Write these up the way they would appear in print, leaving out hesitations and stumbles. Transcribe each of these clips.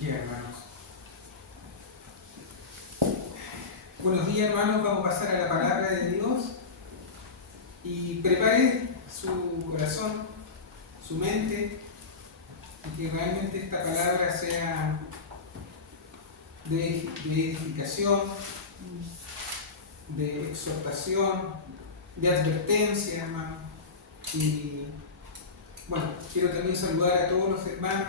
Ya, hermanos. Buenos días, hermanos. Vamos a pasar a la palabra de Dios. Y prepare su corazón, su mente, y que realmente esta palabra sea de edificación, de exhortación, de advertencia, hermano. Y bueno, quiero también saludar a todos los hermanos,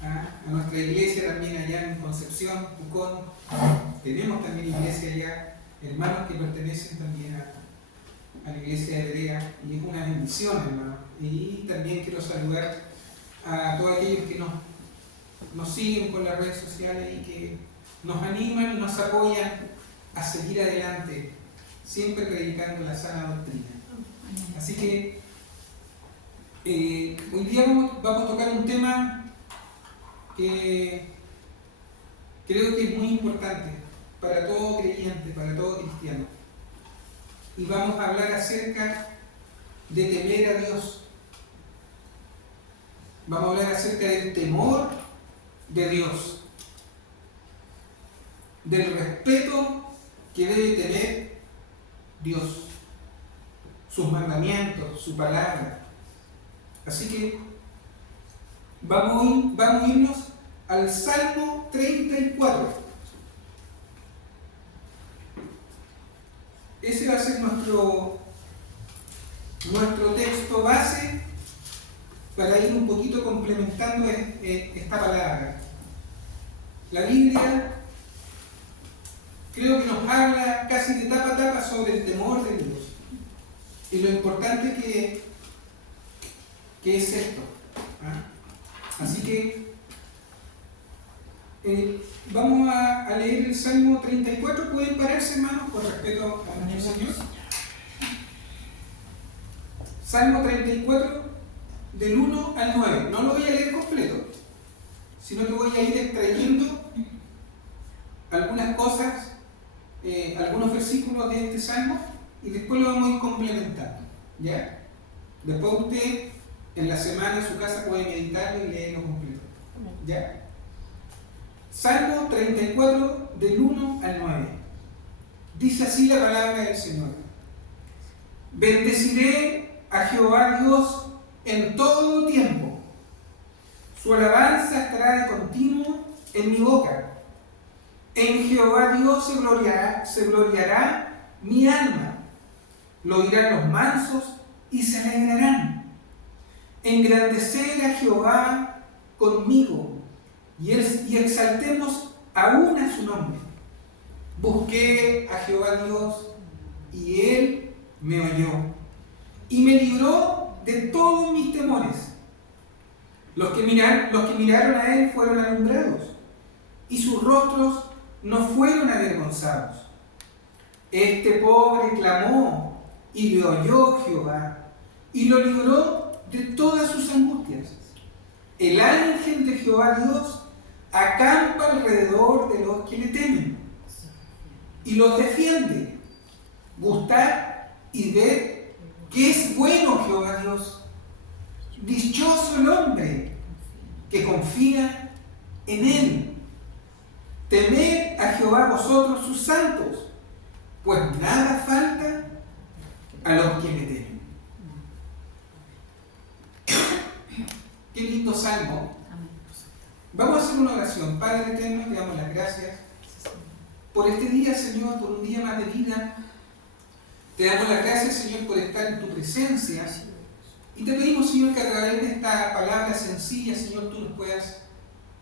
a nuestra iglesia también allá en Concepción, Pucón. Tenemos también iglesia allá, hermanos que pertenecen también a la iglesia de Berea, y es una bendición, hermano. Y también quiero saludar a todos aquellos que nos siguen por las redes sociales y que nos animan y nos apoyan a seguir adelante, siempre predicando la sana doctrina. Así que hoy día vamos a tocar un tema que creo que es muy importante para todo creyente, para todo cristiano. Y vamos a hablar acerca de temer a Dios. Vamos a hablar acerca del temor de Dios, del respeto que debe tener Dios, sus mandamientos, su palabra. Así que vamos a irnos al Salmo 34. Ese va a ser nuestro texto base para ir un poquito complementando esta palabra. La Biblia creo que nos habla casi de tapa a tapa sobre el temor de Dios y lo importante que es esto. Así que vamos a leer el Salmo 34. ¿Pueden pararse, hermanos, por respeto a nuestro Señor? Salmo 34, del 1 al 9. No lo voy a leer completo, sino que voy a ir extrayendo algunas cosas, algunos versículos de este Salmo, y después lo vamos a ir complementando. ¿Ya? Después usted, en la semana en su casa, puede meditarlo y leerlo completo. ¿Ya? Salmo 34, del 1 al 9. Dice así la palabra del Señor: Bendeciré a Jehová Dios en todo tiempo. Su alabanza estará de continuo en mi boca. En Jehová Dios se gloriará mi alma. Lo oirán los mansos y se alegrarán. Engrandecer a Jehová conmigo y exaltemos aún a su nombre. Busqué a Jehová Dios y Él me oyó y me libró de todos mis temores. Los que miraron a Él fueron alumbrados y sus rostros no fueron avergonzados. Este pobre clamó y le oyó Jehová y lo libró de todas sus angustias. El ángel de Jehová Dios acampa alrededor de los que le temen y los defiende. Gustad y ved que es bueno Jehová Dios. Dichoso el hombre que confía en Él. Temed a Jehová vosotros sus santos, pues nada falta a los que le temen. Qué lindo salmo. Vamos a hacer una oración. Padre eterno, te damos las gracias por este día, Señor, por un día más de vida. Te damos las gracias, Señor, por estar en tu presencia. Y te pedimos, Señor, que a través de esta palabra sencilla, Señor, tú nos puedas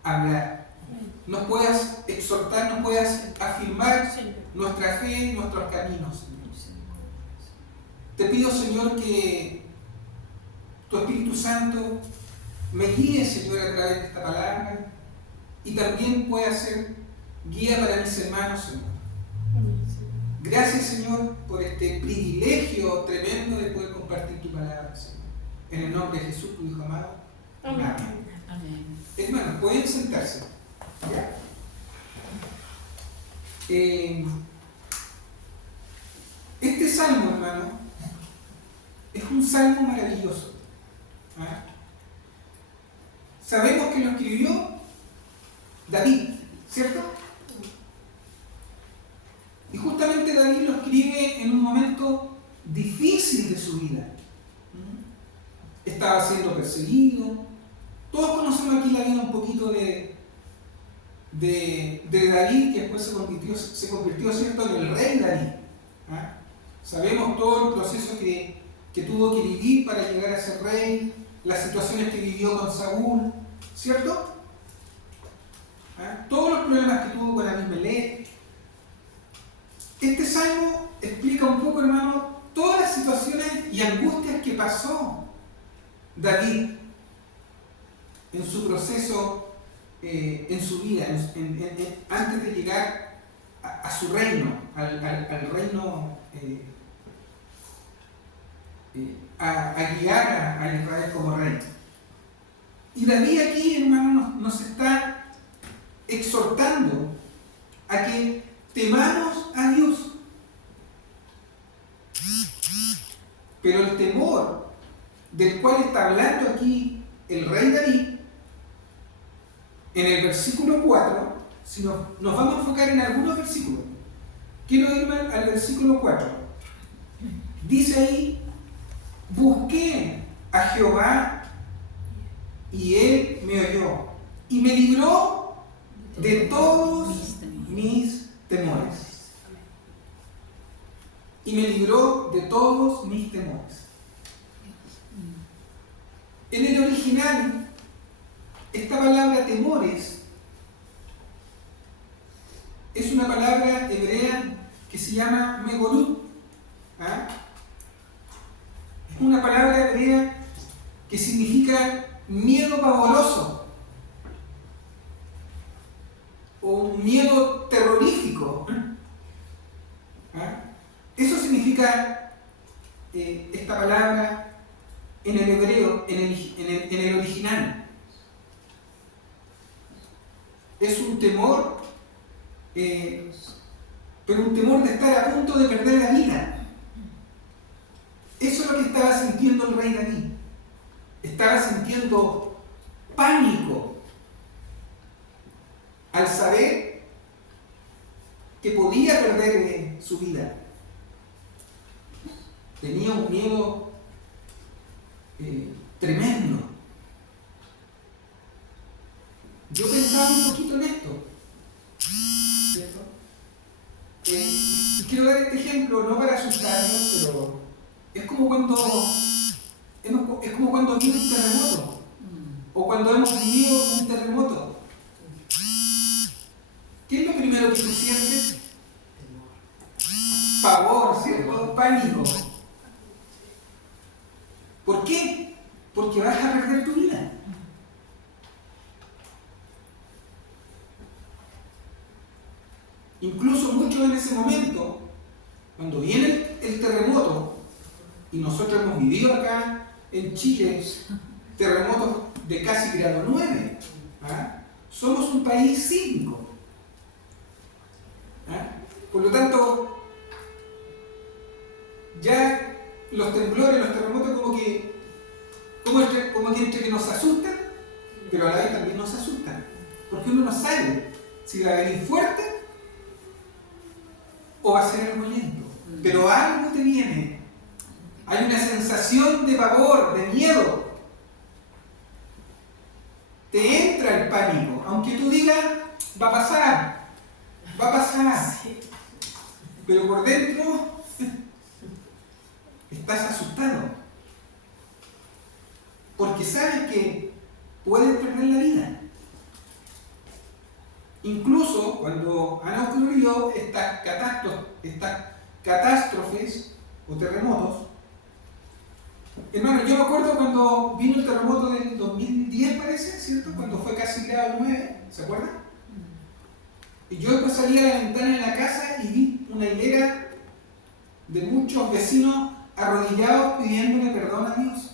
hablar, nos puedas exhortar, nos puedas afirmar nuestra fe y nuestros caminos. Te pido, Señor, que tu Espíritu Santo me guíe, Señor, a través de esta palabra y también pueda ser guía para mis hermanos, Señor. Gracias, Señor, por este privilegio tremendo de poder compartir tu palabra, Señor. En el nombre de Jesús, tu Hijo amado. Amén. Amén. Hermanos, pueden sentarse. ¿Ya? Este salmo, hermano, es un salmo maravilloso. Sabemos que lo escribió David, ¿cierto? Y justamente David lo escribe en un momento difícil de su vida. Estaba siendo perseguido. Todos conocemos aquí la vida un poquito de David, que después se convirtió, ¿cierto?, en el rey David. ¿Ah? Sabemos todo el proceso que tuvo que vivir para llegar a ser rey, las situaciones que vivió con Saúl, ¿cierto? ¿Ah? Todos los problemas que tuvo con Abimelech. Este salmo explica un poco, hermano, todas las situaciones y angustias que pasó David en su proceso, en su vida, antes de llegar a su reino, al reino, a guiar a Israel como rey. Y David aquí, hermano, nos está exhortando a que temamos a Dios. Pero el temor del cual está hablando aquí el rey David, en el versículo 4, si nos vamos a enfocar en algunos versículos, quiero irme al versículo 4. Dice ahí: busqué a Jehová y él me oyó y me libró de todos mis temores. Y me libró de todos mis temores. En el original, esta palabra temores es una palabra hebrea que se llama megolut. ¿Ah? Es una palabra hebrea que significa miedo pavoroso o un miedo terrorífico. ¿Ah? Eso significa esta palabra en el hebreo, en el original. Es un temor, pero un temor de estar a punto de perder la vida. Eso es lo que estaba sintiendo el rey David. Estaba sintiendo pánico al saber que podía perder su vida. Tenía un miedo tremendo. Yo pensaba un poquito en esto, ¿cierto? Y quiero dar este ejemplo, no para asustarnos, pero es como cuando viene un terremoto, o cuando hemos vivido un terremoto. ¿Qué es lo primero que tú sientes? Pavor, ¿cierto? Pánico. ¿Por qué? Porque vas a perder tu vida. Incluso muchos en ese momento, cuando viene el terremoto, y nosotros hemos vivido acá en Chile terremotos de casi grado 9, ¿ah? Somos un país sísmico. ¿Ah? Por lo tanto, ya los temblores, los terremotos como que entre que nos asustan, pero a la vez también nos asustan, porque uno no sabe si va a venir fuerte o va a ser algo lento, pero algo te viene. Hay una sensación de pavor, de miedo. Te entra el pánico, aunque tú digas, va a pasar, pero por dentro estás asustado, porque sabes que puedes perder la vida. Incluso cuando han ocurrido estas catástrofes o terremotos, hermano, yo me acuerdo cuando vino el terremoto del 2010, parece, ¿cierto? Cuando fue casi grado 9, ¿se acuerdan? Y yo después salí a la ventana en la casa y vi una hilera de muchos vecinos arrodillados pidiéndole perdón a Dios.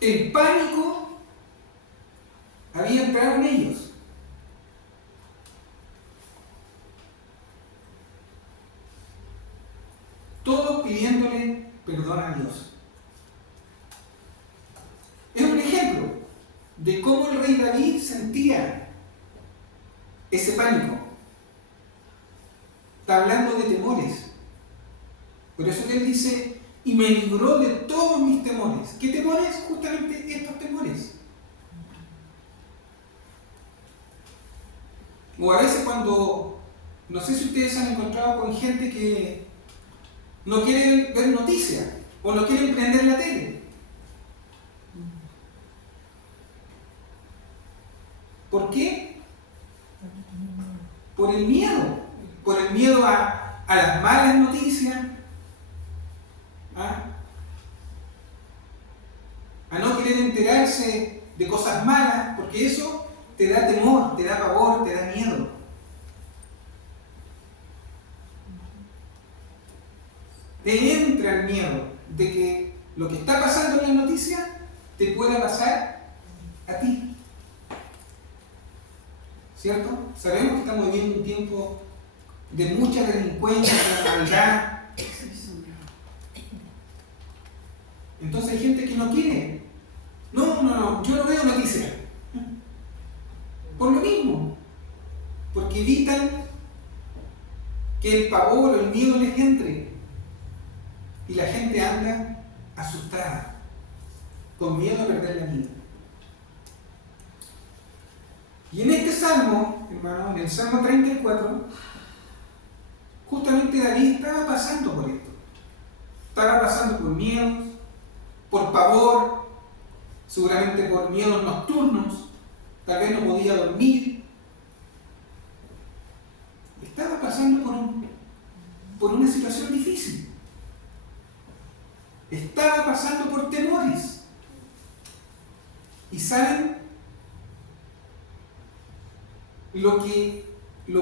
El pánico había entrado en ellos. Todos pidiéndole perdón a Dios. Es un ejemplo de cómo el rey David sentía ese pánico. Está hablando de temores. Por eso que él dice, y me libró de todos mis temores. ¿Qué temores? Justamente estos temores. O a veces cuando, no sé si ustedes han encontrado con gente que no quiere ver noticias o no quiere prender la tele. ¿Por qué? Por el miedo. Por el miedo a las malas noticias, a no querer enterarse de cosas malas, porque eso te da temor, te da pavor, te da miedo. Te entra el miedo de que lo que está pasando en las noticias te pueda pasar a ti. ¿Cierto? Sabemos que estamos viviendo un tiempo de mucha delincuencia, de maldad. Entonces hay gente que no quiere. No, yo no veo noticias. Por lo mismo. Porque evitan que el pavor o el miedo les entre. Y la gente anda asustada, con miedo a perder la vida. Y en este salmo, hermano, en el Salmo 34, justamente David estaba pasando por esto. Estaba pasando por miedos, por pavor, seguramente por miedos nocturnos, tal vez no podía dormir. Estaba pasando por una situación difícil. Estaba pasando por temores. ¿Y saben lo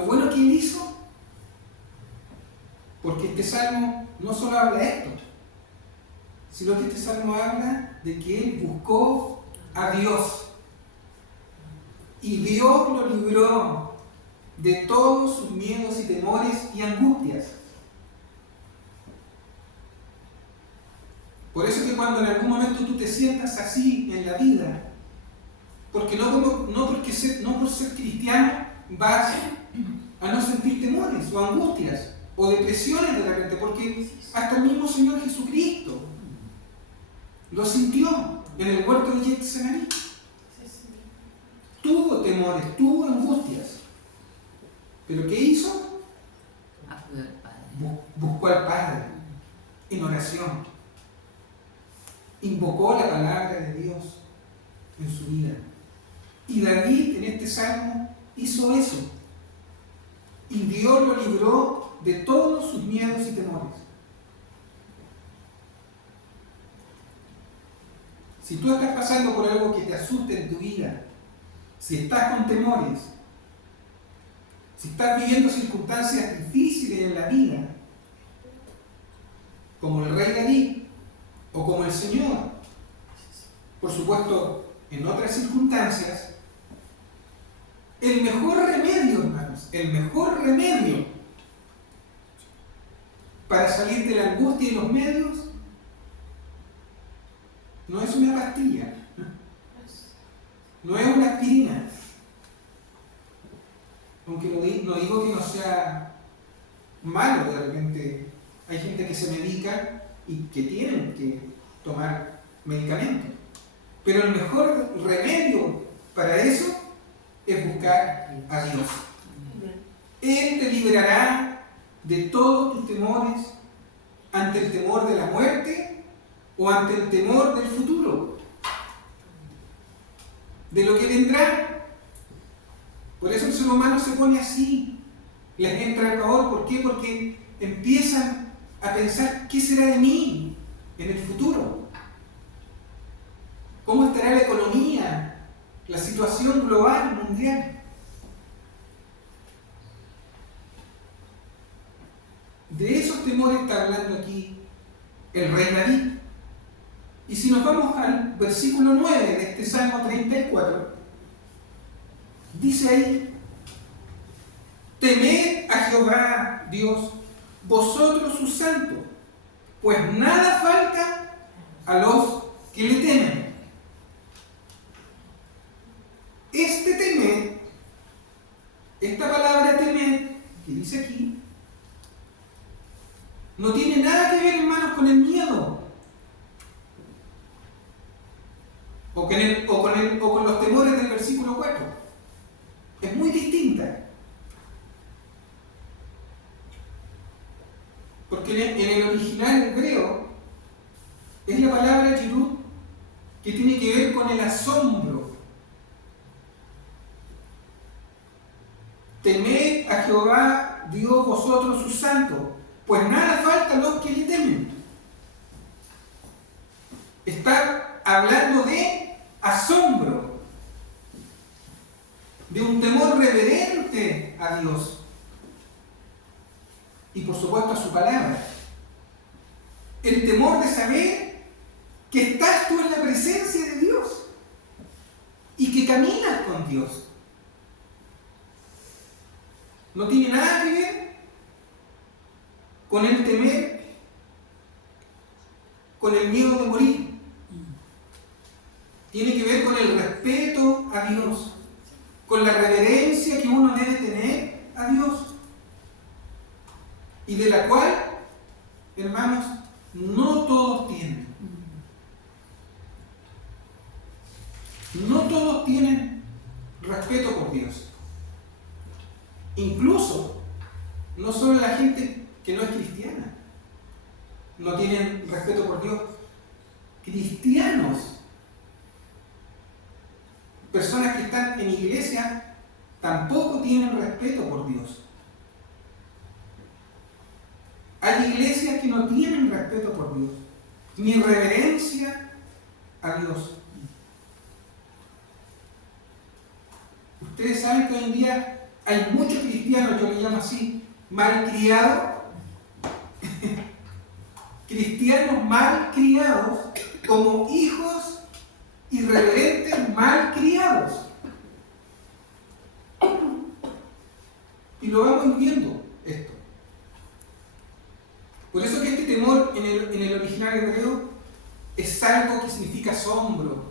bueno que él hizo? Porque este salmo no solo habla de esto, sino que este salmo habla de que él buscó a Dios. Y Dios lo libró de todos sus miedos y temores y angustias. Por eso que cuando en algún momento tú te sientas así en la vida, porque no por ser cristiano vas a no sentir temores o angustias o depresiones de repente, porque hasta el mismo Señor Jesucristo lo sintió en el huerto de Getsemaní. Tuvo temores, tuvo angustias. ¿Pero qué hizo? Buscó al Padre en oración. Invocó la palabra de Dios en su vida. Y David en este salmo hizo eso. Y Dios lo libró de todos sus miedos y temores. Si tú estás pasando por algo que te asuste en tu vida, si estás con temores, si estás viviendo circunstancias difíciles en la vida, como el rey David o como el Señor, por supuesto en otras circunstancias, el mejor remedio, hermanos, el mejor remedio para salir de la angustia y los medios no es una pastilla, no es una aspirina. Aunque no digo que no sea malo, de repente hay gente que se medica y que tienen que tomar medicamentos. Pero el mejor remedio para eso es buscar a Dios. Él te librará de todos tus temores ante el temor de la muerte o ante el temor del futuro, de lo que vendrá. Por eso el ser humano se pone así, les entra el pavor. ¿Por qué? Porque empiezan a pensar, ¿qué será de mí en el futuro? ¿Cómo estará la economía, la situación global, mundial? De esos temores está hablando aquí el rey David. Y si nos vamos al versículo 9 de este Salmo 34, dice ahí: temed a Jehová Dios, vosotros sus santos, pues nada falta a los que le temen. dice aquí, no tiene nada que ver, hermanos, con el miedo. O con los temores del versículo 4. Es muy distinta. Porque en el original hebreo es la palabra yirut que tiene que ver con el asombro. Temed a Jehová, Dios vosotros sus santos, pues nada falta a los que le temen. Está hablando de asombro, de un temor reverente a Dios y por supuesto a su palabra. El temor de saber que estás tú en la presencia de Dios y que caminas con Dios. No tiene nada que ver con el temer, con el miedo de morir. Tiene que ver con el respeto a Dios, con la reverencia que uno debe tener a Dios y de la cual, hermanos, no todos tienen. No todos tienen respeto por Dios. Incluso, no solo la gente que no es cristiana no tienen respeto por Dios. Cristianos, personas que están en iglesia, tampoco tienen respeto por Dios. Hay iglesias que no tienen respeto por Dios, ni reverencia a Dios. Ustedes saben que hoy en día hay muchos cristianos, yo les llamo así, malcriados, cristianos malcriados, como hijos irreverentes malcriados. Y lo vamos viendo esto. Por eso que este temor en el original hebreo es algo que significa asombro,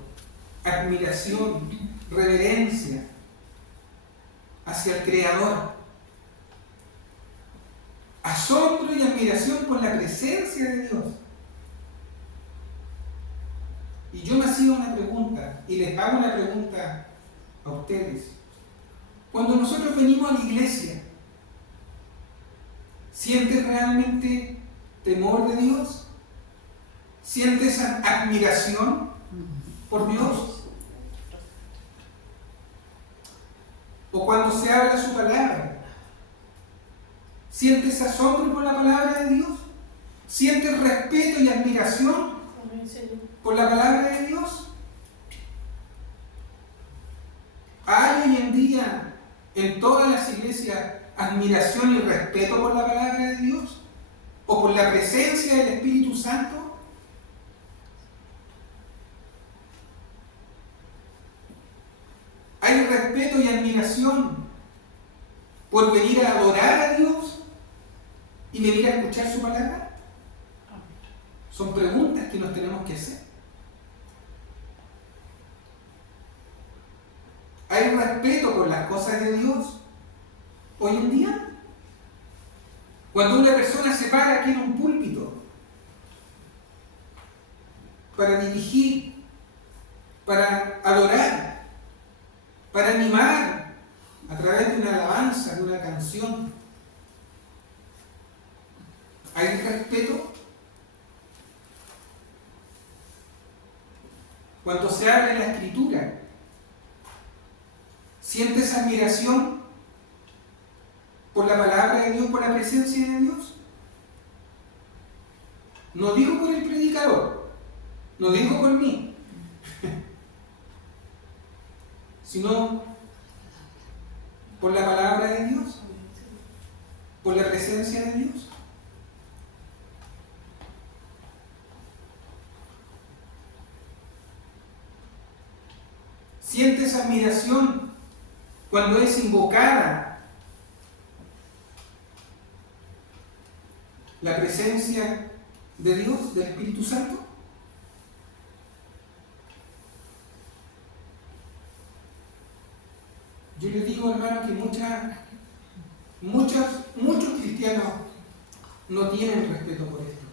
admiración, reverencia hacia el Creador. Asombro y admiración por la presencia de Dios. Y yo me hacía una pregunta, y les hago una pregunta a ustedes. Cuando nosotros venimos a la iglesia, ¿sientes realmente temor de Dios? ¿Sientes admiración por Dios? ¿O cuando se habla su palabra, sientes asombro por la palabra de Dios? ¿Sientes respeto y admiración por la palabra de Dios? ¿Hay hoy en día en todas las iglesias admiración y respeto por la palabra de Dios? ¿O por la presencia del Espíritu Santo? ¿Hay respeto y admiración por venir a adorar a Dios y venir a escuchar su palabra? Son preguntas que nos tenemos que hacer. ¿Hay respeto por las cosas de Dios hoy en día? Cuando una persona se para aquí en un púlpito para dirigir, para adorar, para animar a través de una alabanza, de una canción, ¿hay respeto? Cuando se abre la Escritura, ¿sientes admiración por la palabra de Dios, por la presencia de Dios? No digo por el predicador, no digo por mí, sino por la palabra de Dios, por la presencia de Dios. ¿Sientes admiración cuando es invocada la presencia de Dios, del Espíritu Santo? Yo les digo, hermano, que Muchos cristianos no tienen respeto por esto.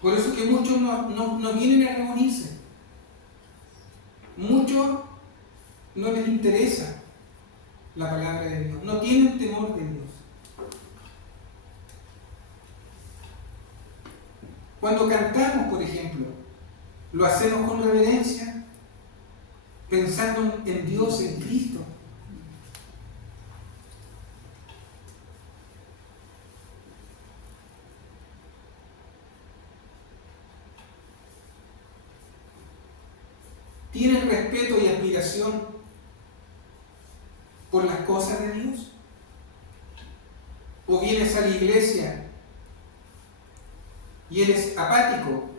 Por eso que muchos no vienen a reunirse. Muchos no les interesa la palabra de Dios, no tienen temor de Dios. Cuando cantamos, por ejemplo, lo hacemos con reverencia, pensando en Dios, en Cristo. ¿Tienen respeto y admiración por las cosas de Dios? ¿O vienes a la iglesia y eres apático?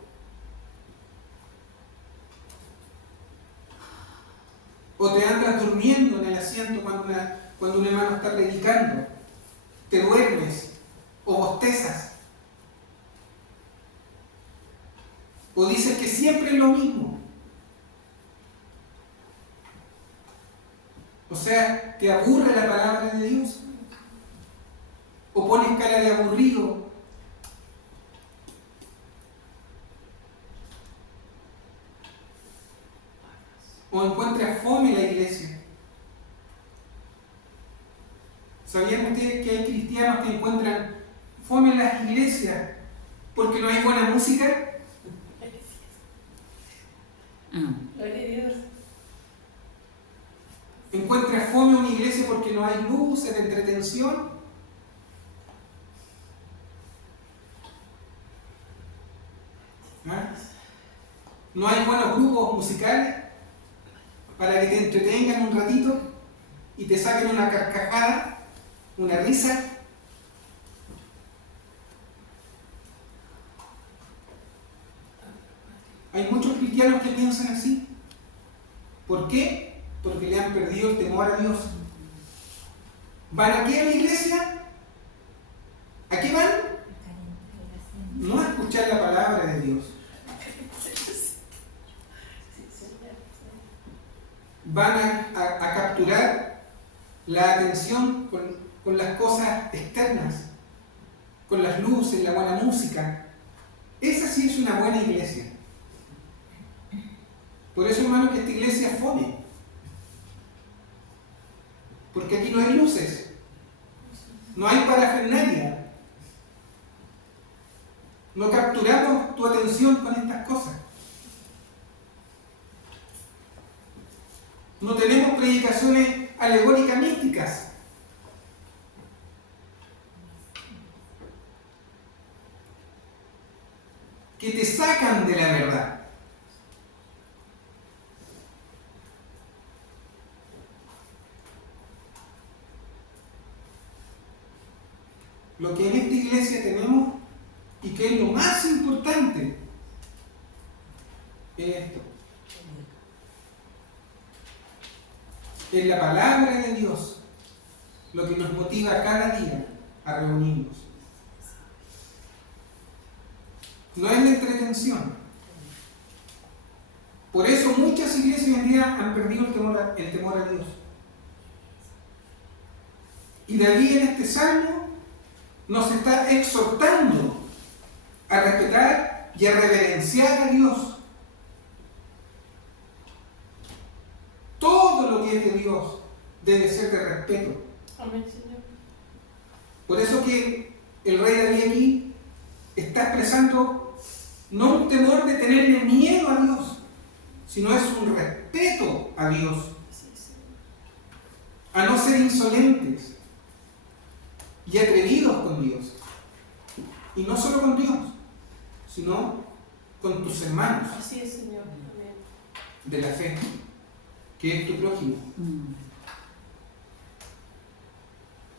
¿O te andas durmiendo en el asiento cuando un hermano está predicando? ¿Te duermes o bostezas? ¿O dices que siempre es lo mismo? O sea, ¿te aburre la palabra de Dios? ¿O pones cara de aburrido? ¿O encuentras fome en la iglesia? ¿Sabían ustedes que hay cristianos que encuentran fome en las iglesias porque no hay buena música? Gloria a Dios. ¿Encuentras fome una iglesia porque no hay luces de entretención? ¿Ah? ¿No hay buenos grupos musicales para que te entretengan un ratito y te saquen una carcajada, una risa? Hay muchos cristianos que piensan así. ¿Por qué? Porque le han perdido el temor a Dios. ¿Van aquí a la iglesia? ¿A qué van? No a escuchar la palabra de Dios. Van a capturar la atención con las cosas externas, con las luces, la buena música. Esa sí es una buena iglesia. Por eso, hermano, que esta iglesia es fome. Porque aquí no hay luces, no hay parafernalia. No capturamos tu atención con estas cosas. No tenemos predicaciones alegóricas místicas. Que te sacan de la verdad. Lo que en esta iglesia tenemos y que es lo más importante es esto. Es la palabra de Dios lo que nos motiva cada día a reunirnos. No es la entretención. Por eso muchas iglesias hoy en día han perdido el temor a Dios. Y David en este salmo nos está exhortando a respetar y a reverenciar a Dios. Todo lo que es de Dios debe ser de respeto. Amén, Señor. Por eso que el rey David aquí está expresando no un temor de tenerle miedo a Dios, sino es un respeto a Dios. A no ser insolentes y atrevidos con Dios. Y no solo con Dios, sino con tus hermanos. Así es, Señor. Amén. De la fe, que es tu prójimo.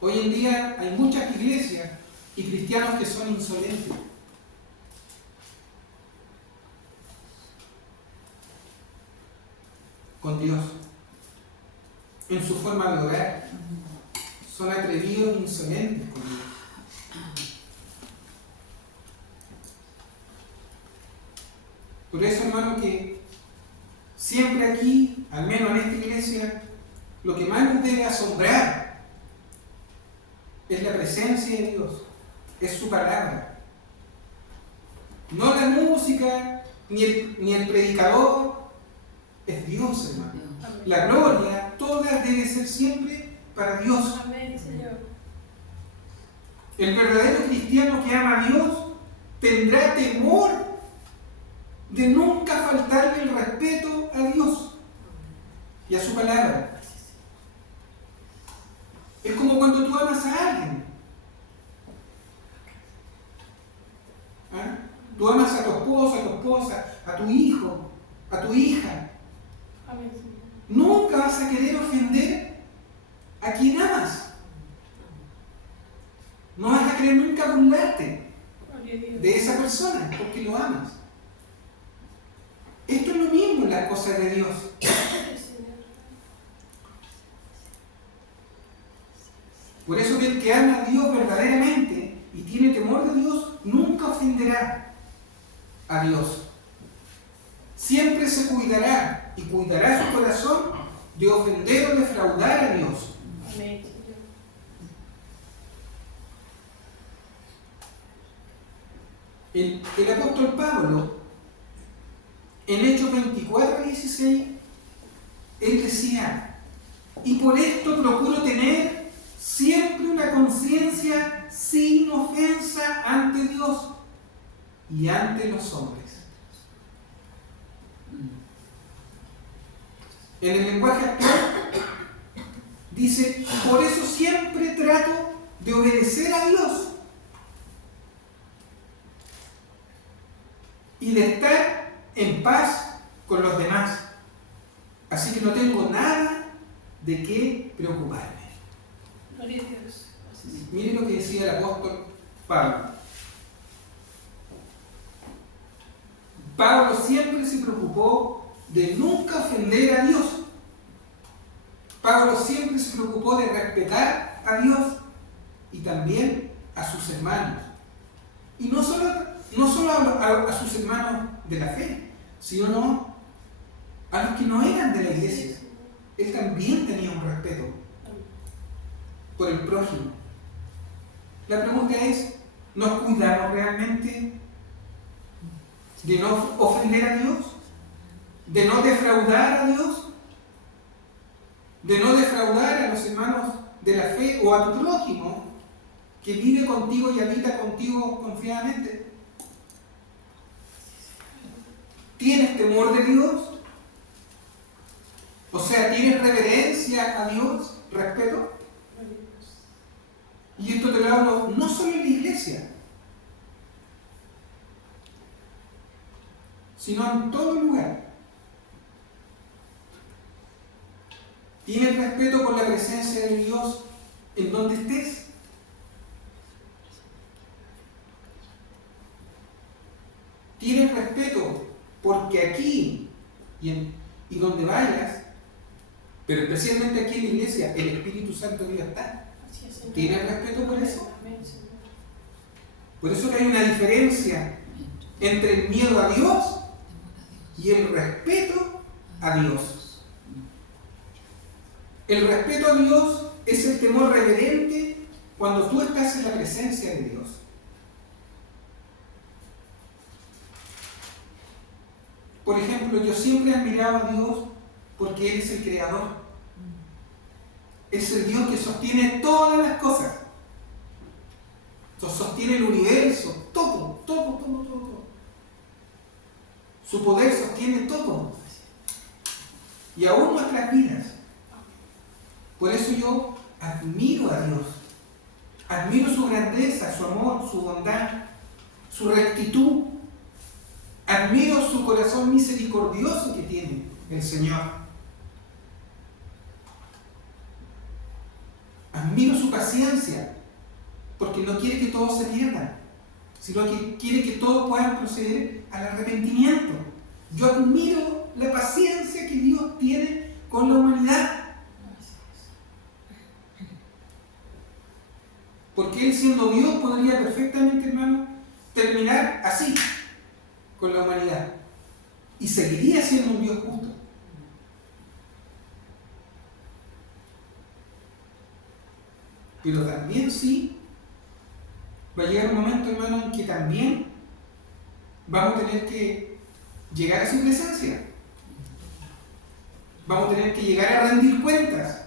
Hoy en día hay muchas iglesias y cristianos que son insolentes. Con Dios. En su forma de orar. Son atrevidos e insolentes con Dios. Por eso, hermano, que siempre aquí, al menos en esta iglesia, lo que más nos debe asombrar es la presencia de Dios, es su palabra. No la música, ni el predicador, es Dios, hermano. La gloria, toda debe ser siempre para Dios. Amén, Señor. El verdadero cristiano que ama a Dios tendrá temor de nunca faltarle el respeto a Dios y a su palabra. Es como cuando tú amas a alguien. ¿Ah? Tú amas a tu esposo, a tu esposa, a tu hijo, a tu hija. Amén, Señor. Nunca vas a querer ofender a quien amas. No vas a querer nunca burlarte de esa persona porque lo amas. Esto es lo mismo en las cosas de Dios. Por eso que el que ama a Dios verdaderamente y tiene temor de Dios nunca ofenderá a Dios. Siempre se cuidará y cuidará su corazón de ofender o defraudar a Dios. Amén, Señor. El apóstol Pablo, en Hechos 24:16, él decía: y por esto procuro tener siempre una conciencia sin ofensa ante Dios y ante los hombres. En el lenguaje actual dice: por eso siempre trato de obedecer a Dios y de estar en paz con los demás. Así que no tengo nada de qué preocuparme. Gloria a Dios. Miren lo que decía el apóstol Pablo. Pablo siempre se preocupó de nunca ofender a Dios. Pablo siempre se preocupó de respetar a Dios y también a sus hermanos. Y no solo a sus hermanos de la fe, sino a los que no eran de la iglesia. Él también tenía un respeto por el prójimo. La pregunta es: ¿nos cuidamos realmente de no ofender a Dios? ¿De no defraudar a Dios? ¿De no defraudar a los hermanos de la fe o a tu prójimo que vive contigo y habita contigo confiadamente? ¿Tienes temor de Dios? O sea, ¿tienes reverencia a Dios? ¿Respeto? Y esto te lo hablo no solo en la iglesia, sino en todo lugar. ¿Tienes respeto por la presencia de Dios en donde estés? ¿Tienes respeto porque aquí y donde vayas, pero especialmente aquí en la iglesia, el Espíritu Santo de Dios está? ¿Tienes respeto por eso? Por eso que hay una diferencia entre el miedo a Dios y el respeto a Dios. El respeto a Dios es el temor reverente cuando tú estás en la presencia de Dios. Por ejemplo, yo siempre he admirado a Dios porque Él es el creador. Es el Dios que sostiene todas las cosas. Sostiene el universo, todo. Su poder sostiene todo. Y aún nuestras vidas. Por eso yo admiro a Dios. Admiro su grandeza, su amor, su bondad, su rectitud. Admiro su corazón misericordioso que tiene el Señor. Admiro su paciencia, porque no quiere que todos se pierdan, sino que quiere que todos puedan proceder al arrepentimiento. Yo admiro la paciencia que Dios tiene con la humanidad. Porque Él, siendo Dios, podría perfectamente, hermano, terminar así con la humanidad. Y seguiría siendo un Dios justo. Pero también sí va a llegar un momento, hermano, en que también vamos a tener que llegar a su presencia. Vamos a tener que llegar a rendir cuentas.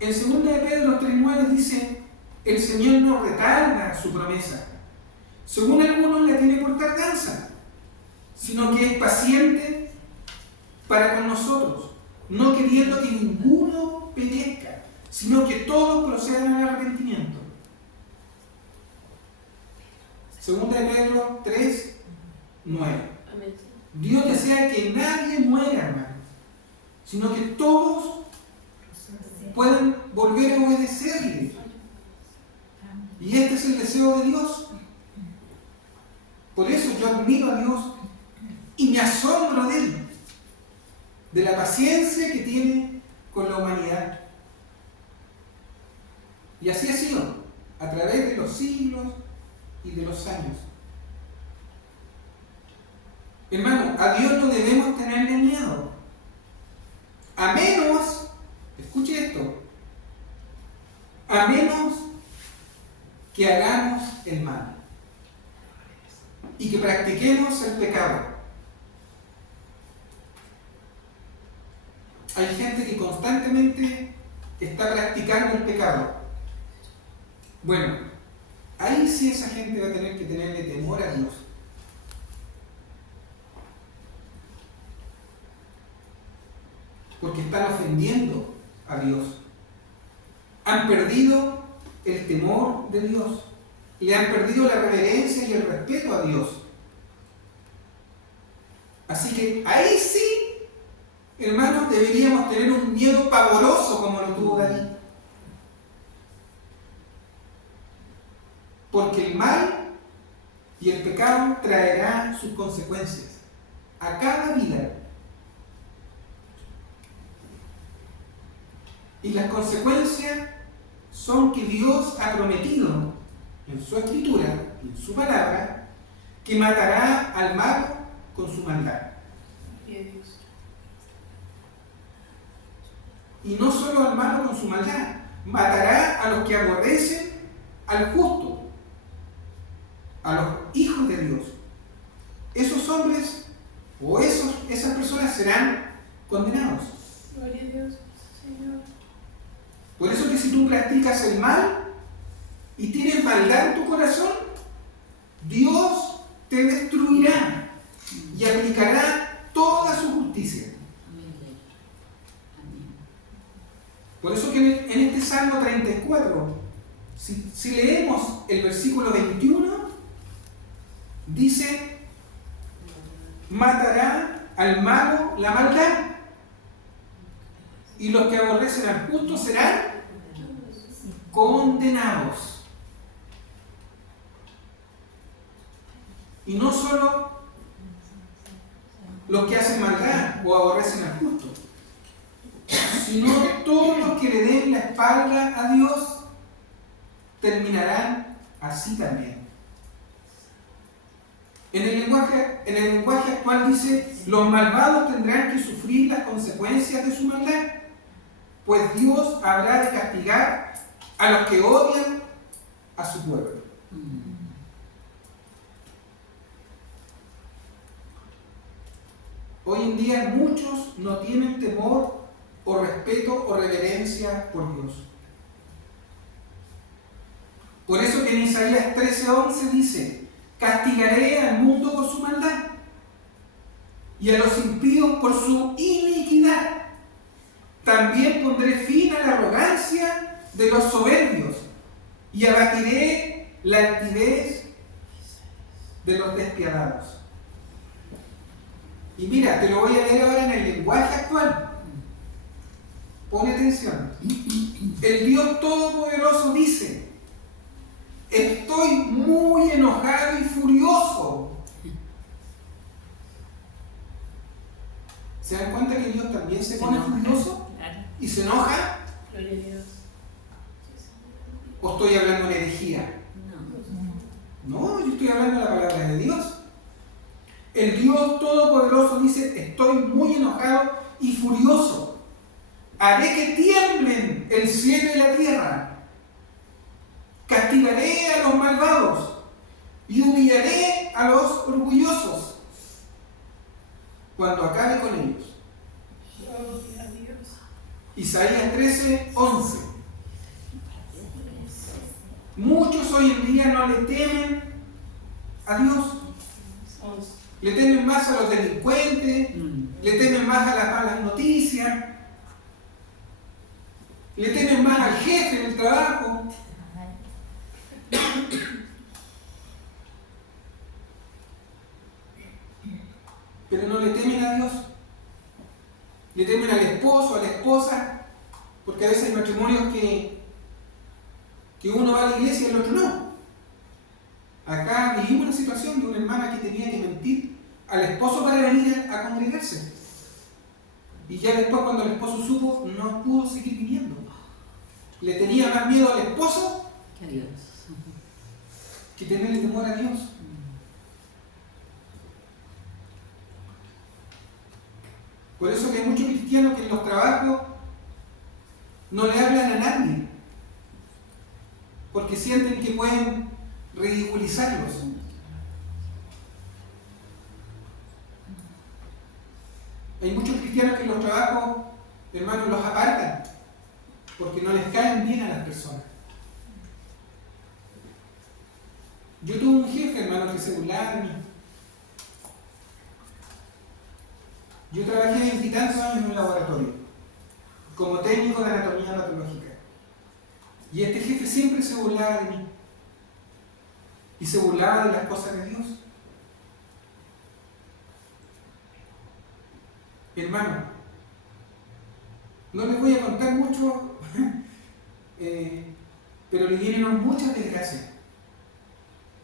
En 2 de Pedro 3:9 dice: el Señor no retarda su promesa, según algunos la tiene por tardanza, sino que es paciente para con nosotros, no queriendo que ninguno perezca, sino que todos procedan al arrepentimiento. 2 de Pedro 3:9. Amén. Dios desea que nadie muera, hermano, sino que todos puedan volver a obedecerle. Y este es el deseo de Dios. Por eso yo admiro a Dios y me asombro de Él, de la paciencia que tiene con la humanidad. Y así ha sido, a través de los siglos y de los años. Hermano, a Dios no debemos tenerle miedo, a menos, escuche esto, a menos que hagamos el mal y que practiquemos el pecado. Hay gente que constantemente está practicando el pecado. Bueno, ahí sí esa gente va a tener que tenerle temor a Dios. Porque están ofendiendo a Dios. Han perdido el temor de Dios. Le han perdido la reverencia y el respeto a Dios. Así que ahí sí, hermanos, deberíamos tener un miedo pavoroso como lo tuvo David. Porque el mal y el pecado traerán sus consecuencias a cada vida. Y las consecuencias son que Dios ha prometido en su escritura, en su palabra, que matará al malo con su maldad. Y no solo al malo con su maldad, matará a los que aborrecen al justo, a los hijos de Dios. Esos hombres o esas personas serán condenados. Gloria a Dios, Señor. Por eso que si tú practicas el mal y tienes maldad en tu corazón, Dios te destruirá y aplicará toda su justicia. Por eso que en este Salmo 34, si leemos el versículo 21, dice: matará al malo la maldad, y los que aborrecen al justo serán condenados. Y no solo los que hacen maldad o aborrecen al justo, sino todos los que le den la espalda a Dios terminarán así también. En el lenguaje actual dice: los malvados tendrán que sufrir las consecuencias de su maldad, pues Dios habrá de castigar a los que odian a su pueblo. Hoy en día muchos no tienen temor o respeto o reverencia por Dios. Por eso que en Isaías 13:11 dice: castigaré al mundo por su maldad y a los impíos por su iniquidad. También pondré fin a la arrogancia de los soberbios y abatiré la altivez de los despiadados. Y mira, te lo voy a leer ahora en el lenguaje actual. Pone atención. El Dios Todopoderoso dice: estoy muy enojado y furioso. ¿Se dan cuenta que Dios también se pone furioso y se enoja? Gloria a Dios. ¿O estoy hablando de herejía? No, yo estoy hablando de la palabra de Dios. El Dios Todopoderoso dice: estoy muy enojado y furioso. Haré que tiemblen el cielo y la tierra. Castigaré a los malvados y humillaré a los orgullosos cuando acabe con ellos. Gloria a Dios. Isaías 13:11. Muchos hoy en día no le temen a Dios. Le temen más a los delincuentes, le temen más a las malas noticias, le temen más al jefe en el trabajo. Pero no le temen a Dios. Le temen al esposo, a la esposa, porque a veces hay matrimonios que uno va a la iglesia y el otro no. Acá vivimos una situación de una hermana que tenía que mentir al esposo para venir a congregarse. Y ya después, cuando el esposo supo, no pudo seguir viviendo. Le tenía más miedo al esposo que a Dios. Que tenerle temor a Dios. Por eso que hay muchos cristianos que en los trabajos no le hablan a nadie, porque sienten que pueden ridiculizarlos. Hay muchos cristianos que en los trabajos, hermanos, los apartan, porque no les caen bien a las personas. Yo tuve un jefe, hermano, que se burlaba de mí. Yo trabajé 20 y tantos años en un laboratorio, como técnico de anatomía patológica. Y este jefe siempre se burlaba de mí. Y se burlaba de las cosas de Dios. Hermano, no les voy a contar mucho, pero le vinieron muchas desgracias,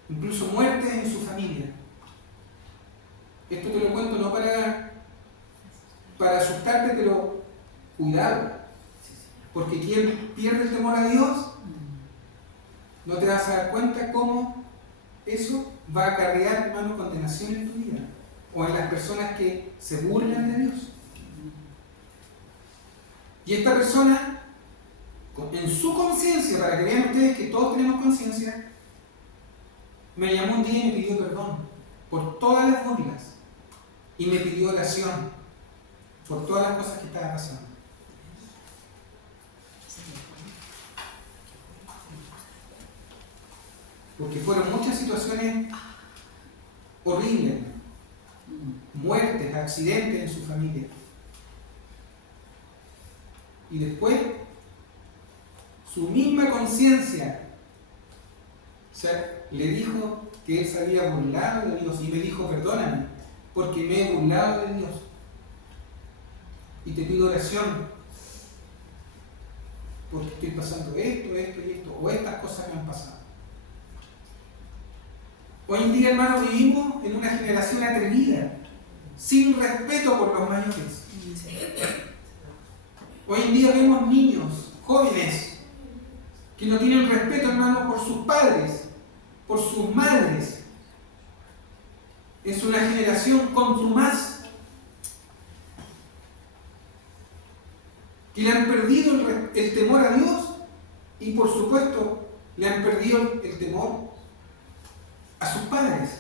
incluso muertes en su familia. Esto te lo cuento no para asustarte, pero cuidado, porque quien pierde el temor a Dios, no te vas a dar cuenta cómo eso va a acarrear, hermano, condenación en tu vida o en las personas que se burlan de Dios. Y esta persona, en su conciencia, para que vean ustedes que todos tenemos conciencia, me llamó un día y me pidió perdón por todas las burlas y me pidió oración por todas las cosas que estaba pasando. Porque fueron muchas situaciones horribles, muertes, accidentes en su familia. Y después, su misma conciencia, o sea, le dijo que él se había burlado de Dios y me dijo: perdóname, porque me he burlado de Dios. Y te pido oración, porque estoy pasando esto, esto y esto, o estas cosas me han pasado. Hoy en día, hermanos, vivimos en una generación atrevida, sin respeto por los mayores. Hoy en día vemos niños, jóvenes, que no tienen respeto, hermano, por sus padres, por sus madres. Es una generación contumaz, que le han perdido el temor a Dios y, por supuesto, le han perdido el temor a sus padres.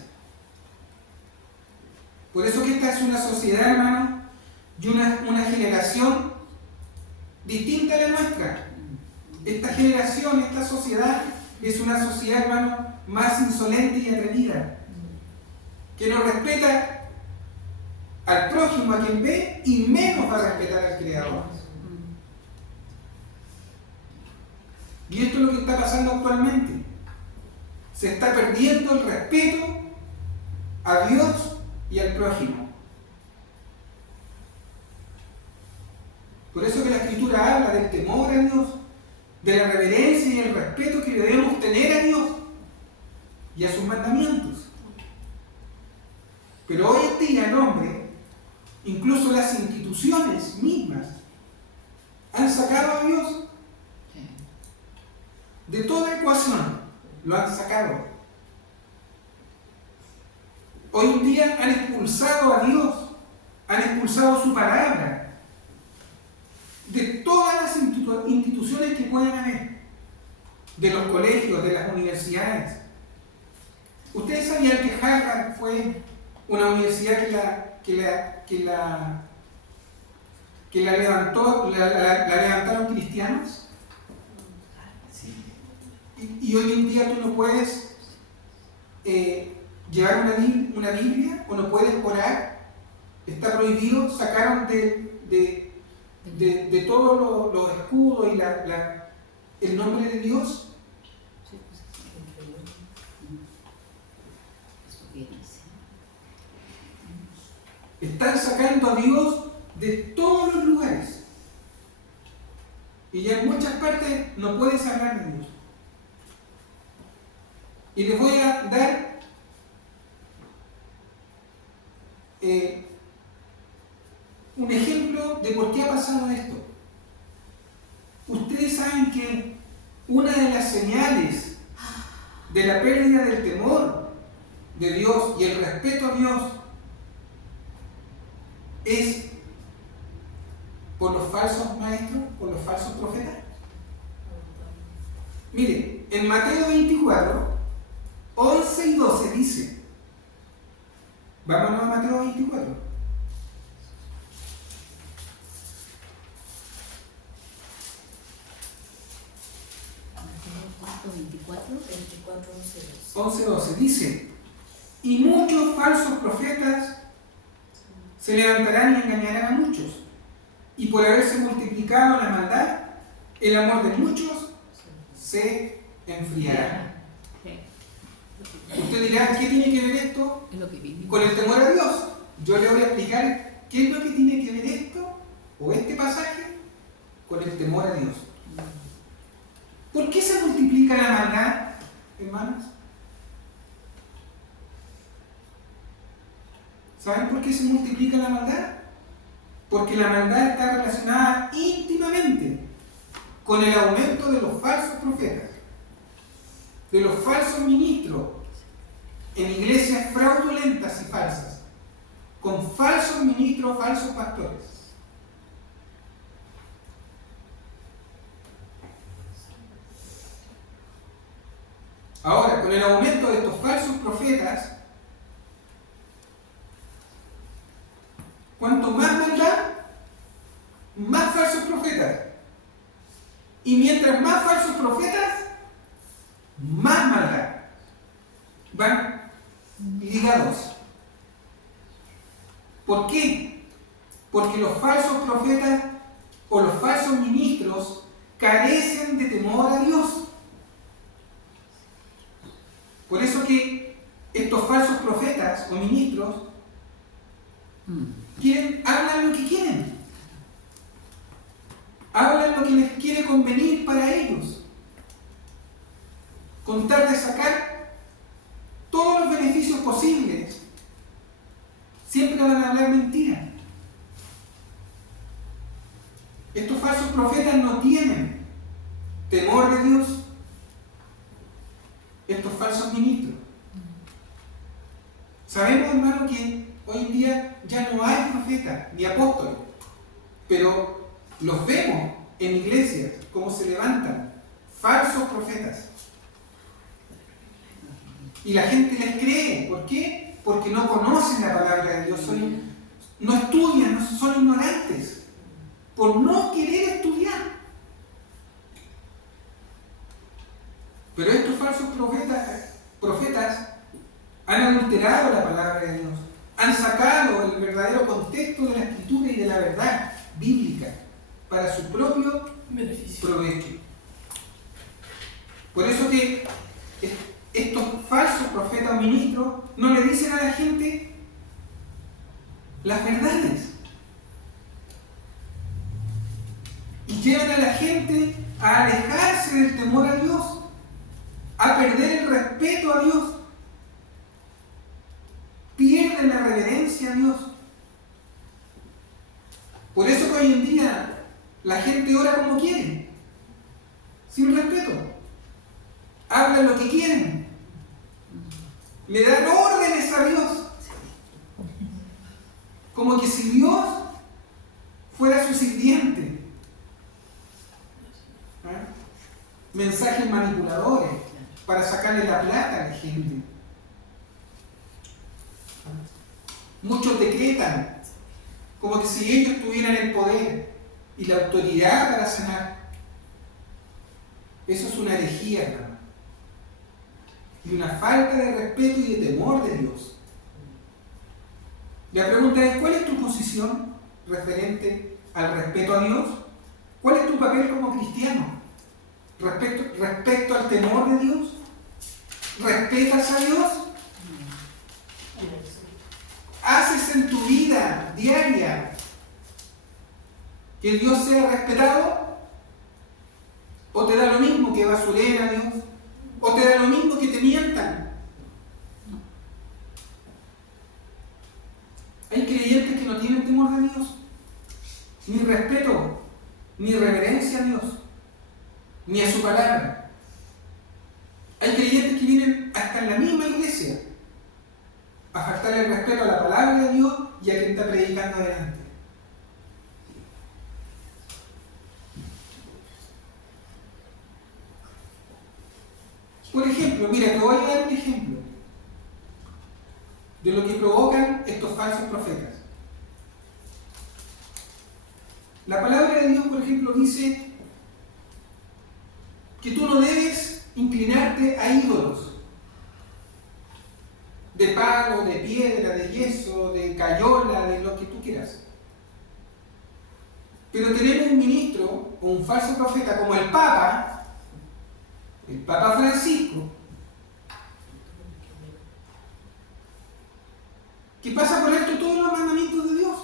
Por eso que esta es una sociedad, hermano, y una generación distinta a la nuestra. Esta generación, esta sociedad, es una sociedad, hermano, más insolente y atrevida, que no respeta al prójimo, a quien ve, y menos va a respetar al Creador. Y esto es lo que está pasando actualmente. Se está perdiendo el respeto a Dios y al prójimo. Por eso que la Escritura habla del temor a Dios, de la reverencia y el respeto que debemos tener a Dios y a sus mandamientos. Pero hoy en día el hombre, incluso las instituciones mismas, han sacado a Dios de toda ecuación. Lo han sacado. hoy en día han expulsado a Dios, han expulsado su palabra de todas las instituciones que puedan haber, de los colegios, de las universidades. ¿Ustedes sabían que Harvard fue una universidad que la levantaron cristianos? Y hoy en día tú no puedes llevar una Biblia o no puedes orar. Está prohibido. Sacaron de todos los escudos y el nombre de Dios. Están sacando a Dios de todos los lugares. Y ya en muchas partes no puedes hablar de Dios. Y les voy a dar un ejemplo de por qué ha pasado esto. Ustedes saben que una de las señales de la pérdida del temor de Dios y el respeto a Dios es por los falsos maestros, por los falsos profetas. Mire, en Mateo 24, 11 y 12 dice, vámonos a Mateo 24. Mateo 24, 11, 12 dice, y muchos falsos profetas se levantarán y engañarán a muchos, y por haberse multiplicado la maldad, el amor de muchos se enfriará. Usted dirá, ¿qué tiene que ver esto con el temor a Dios? Yo le voy a explicar qué es lo que tiene que ver esto o este pasaje con el temor a Dios. ¿Por qué se multiplica la maldad, hermanos? ¿Saben por qué se multiplica la maldad? Porque la maldad está relacionada íntimamente con el aumento de los falsos profetas, de los falsos ministros en iglesias fraudulentas y falsas, con falsos ministros, falsos pastores. Ahora, con el aumento de estos falsos profetas, cuanto más maldad, más falsos profetas. Y mientras más falsos profetas, más maldad. Van ligados. ¿Por qué? Porque los falsos profetas o los falsos ministros carecen de temor a Dios. Por eso que estos falsos profetas o ministros hablan lo que quieren. Hablan lo que les quiere convenir para ellos. Con tal de sacar todos los beneficios posibles, siempre van a hablar mentira. Estos falsos profetas no tienen temor de Dios. Estos falsos ministros. Sabemos, hermano, que hoy en día ya no hay profetas ni apóstoles, pero los vemos en iglesias, cómo se levantan falsos profetas. Y la gente les cree. ¿Por qué? Porque no conocen la palabra de Dios, no estudian, son ignorantes, por no querer estudiar. Pero estos falsos profetas han adulterado la palabra de Dios, han sacado el verdadero contexto de la escritura y de la verdad bíblica para su propio provecho. Por eso que estos falsos profetas o ministros no le dicen a la gente las verdades y llevan a la gente a alejarse del temor a Dios, a perder el respeto a Dios, pierden la reverencia a Dios. Por eso que hoy en día la gente ora como quiere, sin respeto, hablan lo que quieren, le dan órdenes a Dios, como que si Dios fuera su sirviente. Mensajes manipuladores para sacarle la plata a la gente. Muchos decretan como que si ellos tuvieran el poder y la autoridad para sanar. Eso es una herejía, hermano. Y una falta de respeto y de temor de Dios. La pregunta es, ¿cuál es tu posición referente al respeto a Dios? ¿Cuál es tu papel como cristiano? Respecto al temor de Dios. ¿Respetas a Dios? ¿Haces en tu vida diaria que Dios sea respetado? ¿O te da lo mismo que basuren a Dios? ¿O te da lo mismo que te mientan? Hay creyentes que no tienen temor de Dios, ni respeto, ni reverencia a Dios, ni a su palabra. Hay creyentes que vienen hasta en la misma iglesia a faltarle el respeto a la palabra de Dios y a quien está predicando adelante. Por ejemplo, mira, te voy a dar un ejemplo de lo que provocan estos falsos profetas. La palabra de Dios, por ejemplo, dice que tú no debes inclinarte a ídolos de palo, de piedra, de yeso, de cayola, de lo que tú quieras. Pero tenemos un ministro o un falso profeta como el Papa Francisco, que pasa por alto todos los mandamientos de Dios,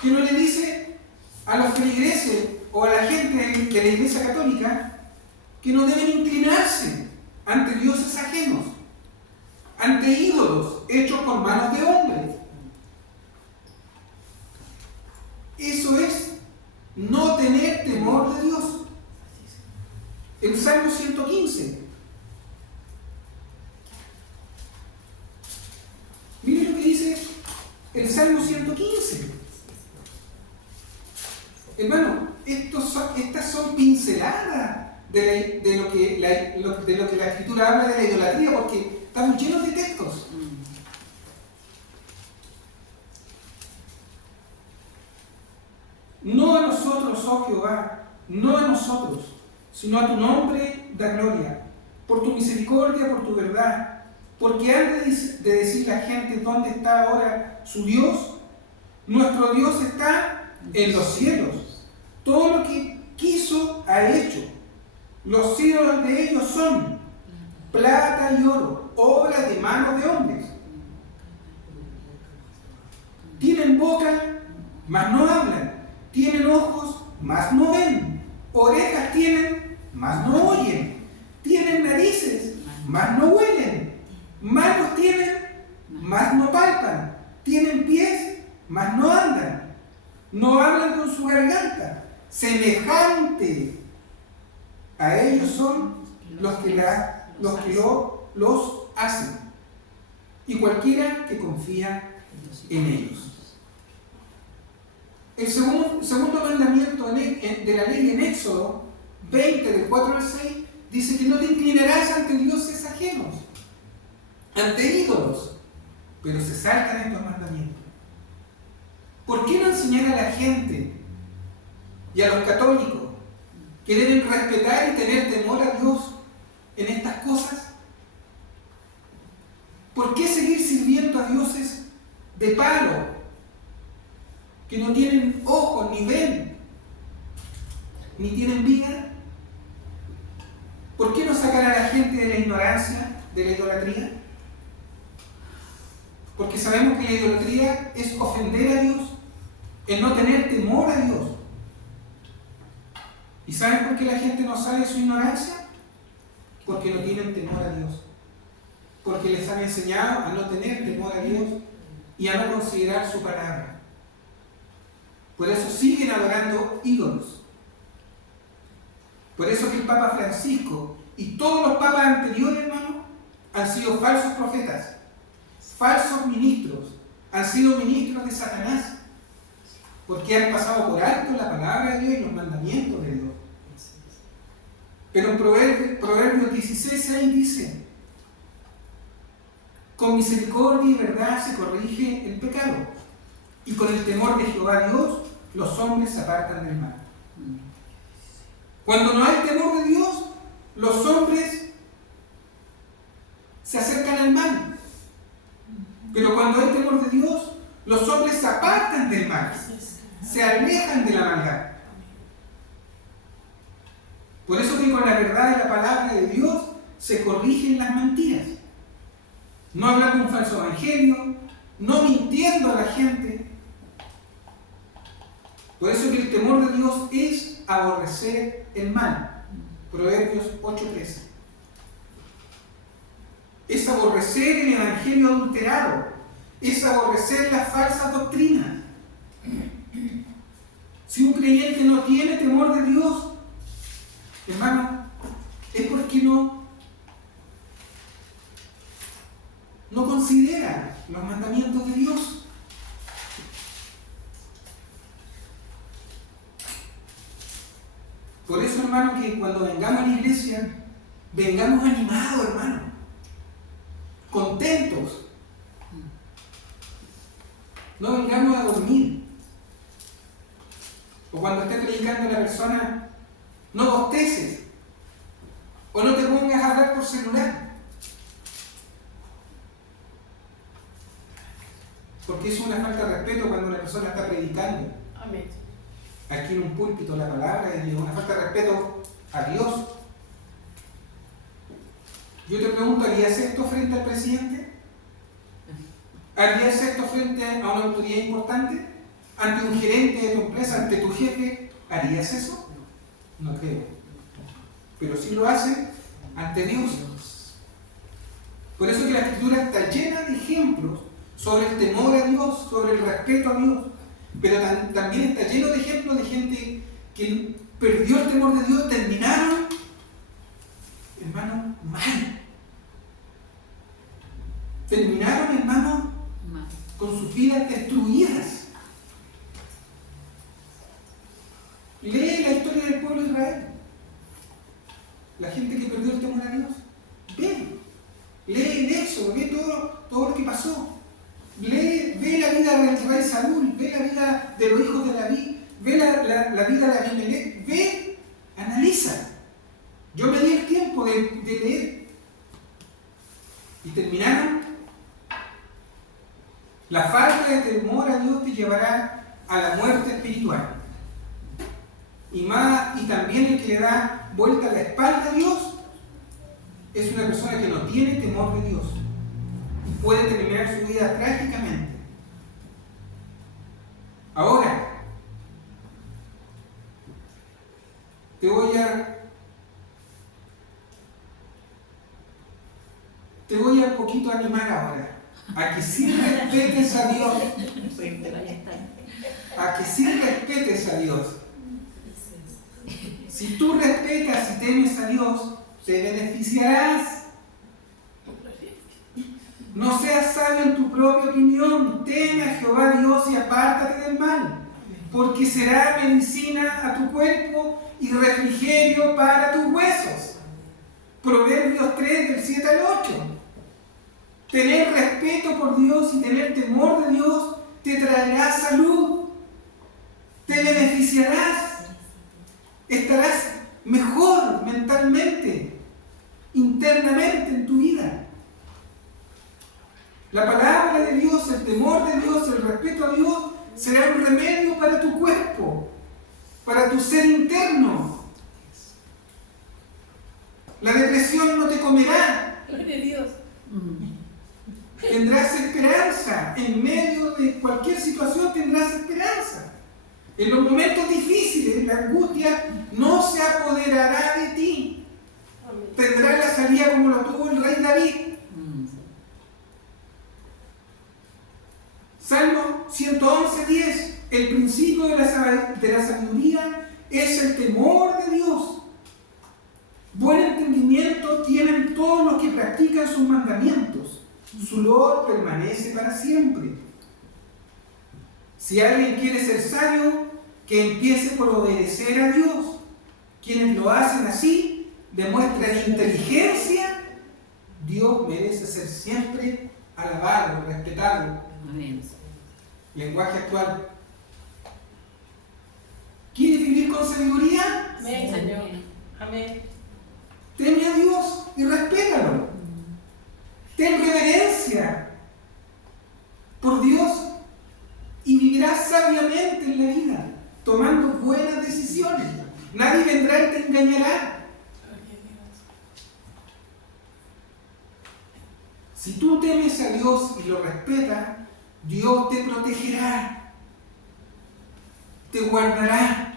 que no le dice a los feligreses o a la gente de la Iglesia Católica que no deben inclinarse ante dioses ajenos, ante ídolos hechos por manos de hombres. Eso es no tener temor de Dios. El Salmo 115. Miren lo que dice el Salmo 115. Hermano, estas son pinceladas de lo que la Escritura habla de la idolatría, porque estamos llenos de textos. No a nosotros, oh Jehová, no a nosotros, sino a tu nombre da gloria, por tu misericordia, por tu verdad, porque han de decir la gente dónde está ahora su Dios. Nuestro Dios está en los cielos. Todo lo que quiso ha hecho. Los ídolos de ellos son plata y oro, obra de manos de hombres. Tienen boca, mas no hablan. Tienen ojos, mas no ven. Orejas tienen, mas no oyen. Tienen narices, mas no huelen. Manos tienen, mas no palpan. Tienen pies, mas no andan. No hablan con su garganta. Semejante a ellos son los que los hacen, y cualquiera que confía en ellos. El segundo mandamiento de la ley en Éxodo 20, del 4 al 6, dice que no te inclinarás ante dioses ajenos, ante ídolos, pero se saltan estos mandamientos. ¿Por qué no enseñar a la gente y a los católicos que deben respetar y tener temor a Dios en estas cosas? ¿Por qué seguir sirviendo a dioses de palo, que no tienen ojos, ni ven, ni tienen vida? ¿Por qué no sacar a la gente de la ignorancia, de la idolatría? Porque sabemos que la idolatría es ofender a Dios, el no tener temor a Dios. ¿Y saben por qué la gente no sabe su ignorancia? Porque no tienen temor a Dios. Porque les han enseñado a no tener temor a Dios y a no considerar su palabra. Por eso siguen adorando ídolos. Por eso que el Papa Francisco y todos los papas anteriores, hermano, han sido falsos profetas, falsos ministros han sido ministros de Satanás, porque han pasado por alto la palabra de Dios y los mandamientos de Dios. Pero en Proverbios 16:6 dice: con misericordia y verdad se corrige el pecado, y con el temor de Jehová Dios los hombres se apartan del mal. Cuando no hay temor de Dios, los hombres se acercan al mal. Pero cuando hay temor de Dios, los hombres se apartan del mal, se alejan de la maldad. Por eso que con la verdad de la palabra de Dios se corrigen las mentiras. No hablando un falso evangelio, no mintiendo a la gente. Por eso que el temor de Dios es aborrecer el mal. Proverbios 8:13. Es aborrecer el evangelio adulterado, es aborrecer las falsas doctrinas. Si un creyente no tiene temor de Dios, hermano, es porque no considera los mandamientos de Dios. Por eso, hermano, que cuando vengamos a la iglesia, vengamos animados, hermano, contentos. No vengamos a dormir. O cuando esté predicando la persona, no bosteces. O no te pongas a hablar por celular. Porque es una falta de respeto cuando una persona está predicando. Amén. Aquí en un púlpito la palabra de Dios, una falta de respeto a Dios. Yo te pregunto, ¿harías esto frente al presidente? ¿Harías esto frente a una autoridad importante? ¿Ante un gerente de tu empresa, ante tu jefe? ¿Harías eso? No creo. Pero sí lo hace ante Dios. Por eso que la Escritura está llena de ejemplos sobre el temor a Dios, sobre el respeto a Dios. Pero también está lleno de ejemplos de gente que perdió el temor de Dios, terminaron, hermano, mal. Terminaron, hermano, con sus vidas destruidas. Lee la historia del pueblo de Israel. La gente que perdió el temor a Dios. Lee eso, ve todo lo que pasó. Ve la vida del rey Saúl, ve la vida de los hijos de David, ve la vida de Abimelech, analiza. Yo me di el tiempo de leer. Y terminaron. La falta de temor a Dios te llevará a la muerte espiritual. Y también el que le da vuelta a la espalda a Dios es una persona que no tiene temor de Dios. Puede terminar su vida trágicamente. Ahora, te voy a un poquito animar ahora, a que sí respetes a Dios. A que sí respetes a Dios. Si tú respetas y temes a Dios, te beneficiarás. No seas sabio en tu propia opinión, teme a Jehová Dios y apártate del mal, porque será medicina a tu cuerpo y refrigerio para tus huesos. Proverbios 3, del 7 al 8. Tener respeto por Dios y tener temor de Dios te traerá salud, te beneficiarás, estarás mejor mentalmente, internamente en tu vida. La palabra de Dios, el temor de Dios, el respeto a Dios será un remedio para tu cuerpo, para tu ser interno. La depresión no te comerá. Gloria a Dios. Tendrás esperanza. En medio de cualquier situación tendrás esperanza. En los momentos difíciles, la angustia no se apoderará de ti. Tendrás la salida como lo tuvo el rey David. Salmo 111:10. El principio de la sabiduría es el temor de Dios. Buen entendimiento tienen todos los que practican sus mandamientos, Su loor permanece para siempre. Si alguien quiere ser sabio, que empiece por obedecer a Dios. Quienes lo hacen así demuestran inteligencia. Dios merece ser siempre alabado, respetado. Amén. Lenguaje actual. ¿Quieres vivir con sabiduría? Amén, Señor. Amén. Teme a Dios y respétalo. Ten reverencia por Dios y vivirás sabiamente en la vida, tomando buenas decisiones. Nadie vendrá y te engañará. Si tú temes a Dios y lo respetas, Dios te protegerá, te guardará.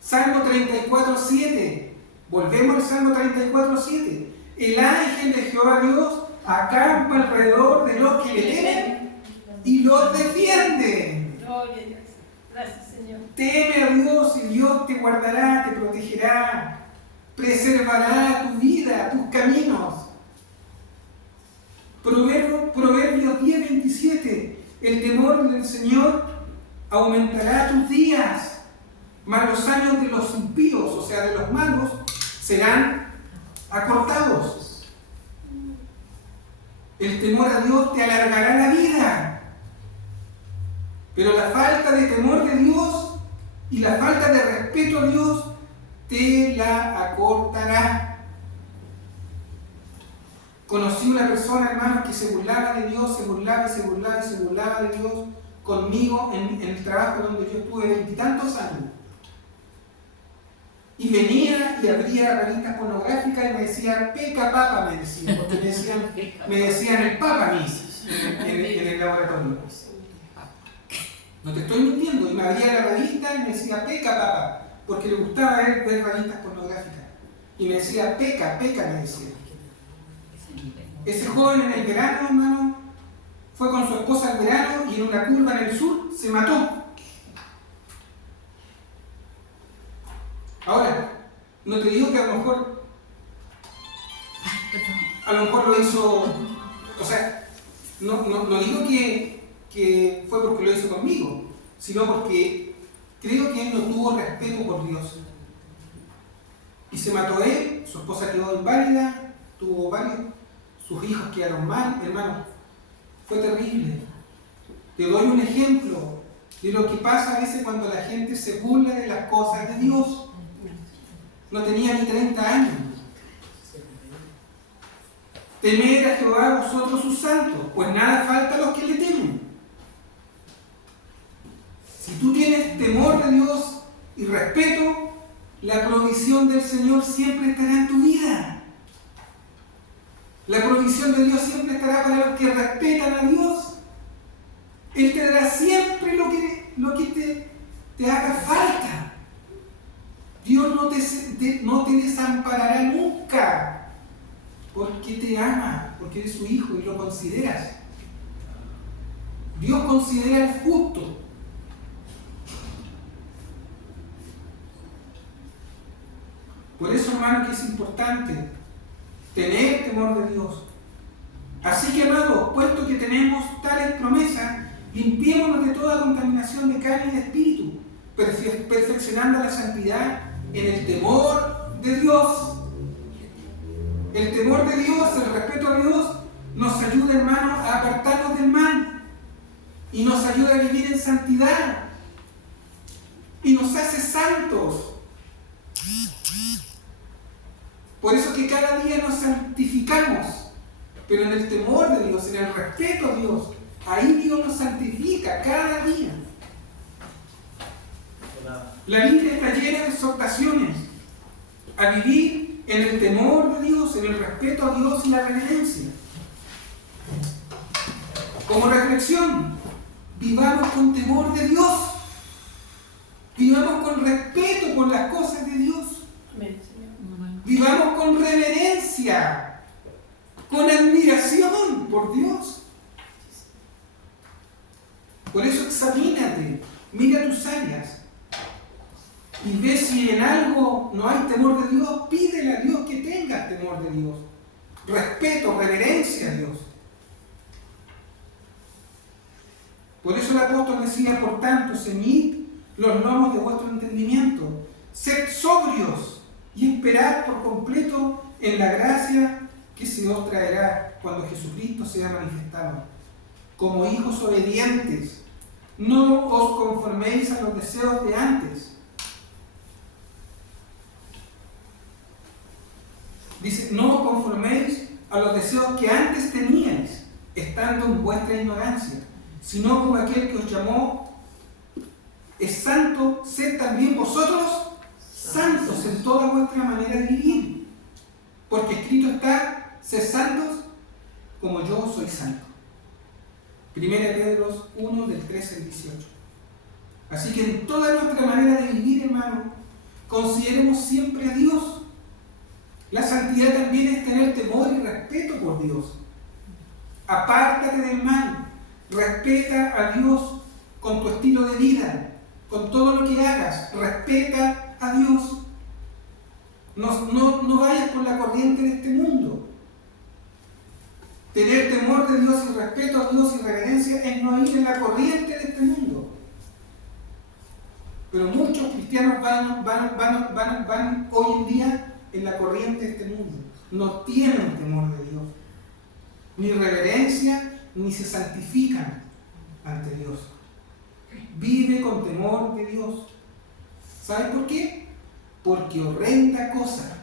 Salmo 34:7. Volvemos al Salmo 34:7. El ángel de Jehová Dios acampa alrededor de los que le temen y los defiende. Gloria a Dios. Gracias, Señor. Teme a Dios y Dios te guardará, te protegerá, preservará tu vida, tus caminos. Proverbios 10:27. El temor del Señor aumentará tus días, mas los años de los impíos, o sea, de los malos, serán acortados. El temor a Dios te alargará la vida, pero la falta de temor de Dios y la falta de respeto a Dios te la acortará. Conocí una persona, hermanos, que se burlaba de Dios, se burlaba de Dios conmigo en el trabajo donde yo estuve 20 y tantos años. Y venía y abría revistas pornográficas y me decían, peca papa, me decían, porque me decían el papa a mí en el laboratorio. No te estoy mintiendo, y me abría la revista y me decía, peca papa, porque le gustaba ver revistas pornográficas. Y me decía, peca, me decía. Ese joven en el verano, hermano, fue con su esposa al verano y en una curva en el sur se mató. Ahora, no te digo que a lo mejor lo hizo, o sea, no digo que fue porque lo hizo conmigo, sino porque creo que él no tuvo respeto por Dios. Y se mató él, su esposa quedó inválida, tuvo varios, sus hijos quedaron mal, hermano. Fue terrible. Te doy un ejemplo de lo que pasa a veces cuando la gente se burla de las cosas de Dios. No tenía ni 30 años. Temed a Jehová vosotros sus santos, pues nada falta a los que le temen. Si tú tienes temor de Dios y respeto, la provisión del Señor siempre estará en tu vida. La provisión de Dios siempre estará para los que respetan a Dios. Él te dará siempre lo que te haga falta. Dios no te desamparará nunca, porque te ama, porque eres su hijo y lo consideras. Dios considera al justo. Por eso, hermano, que es importante tener temor de Dios. Así que, amados, puesto que tenemos tales promesas, limpiémonos de toda contaminación de carne y de espíritu, perfeccionando la santidad en el temor de Dios. El temor de Dios, el respeto a Dios, nos ayuda, hermanos, a apartarnos del mal y nos ayuda a vivir en santidad y nos hace santos. Por eso que cada día nos santificamos, pero en el temor de Dios, en el respeto a Dios, ahí Dios nos santifica cada día. La Biblia está llena de exhortaciones a vivir en el temor de Dios, en el respeto a Dios y la reverencia. Como reflexión, vivamos con temor de Dios, vivamos con respeto por las cosas de Dios. Amén, Señor. Vivamos con reverencia, con admiración por Dios. Por eso examínate, mira tus áreas y ve si en algo no hay temor de Dios. Pídele a Dios que tengas temor de Dios. respeto, reverencia a Dios. Por eso el apóstol decía, por tanto, ceñid los lomos de vuestro entendimiento, sed sobrios y esperad por completo en la gracia que se os traerá cuando Jesucristo sea manifestado. Como hijos obedientes, no os conforméis a los deseos de antes. Dice, no os conforméis a los deseos que antes teníais, estando en vuestra ignorancia, sino como aquel que os llamó es santo, sed también vosotros santos en toda vuestra manera de vivir. Porque escrito está, sed santos como yo soy santo. 1 Pedro 1, del 13 al 18. Así que en toda nuestra manera de vivir, hermano, consideremos siempre a Dios. La santidad también es tener temor y respeto por Dios. Apártate del mal, respeta a Dios con tu estilo de vida, con todo lo que hagas, respeta a Dios. No vayas por la corriente de este mundo. Tener temor de Dios y respeto a Dios y reverencia es no ir en la corriente de este mundo. Pero muchos cristianos van hoy en día en la corriente de este mundo. No tienen temor de Dios, ni reverencia, ni se santifican ante Dios. Vive con temor de Dios. ¿Sabes por qué? Porque horrenda cosa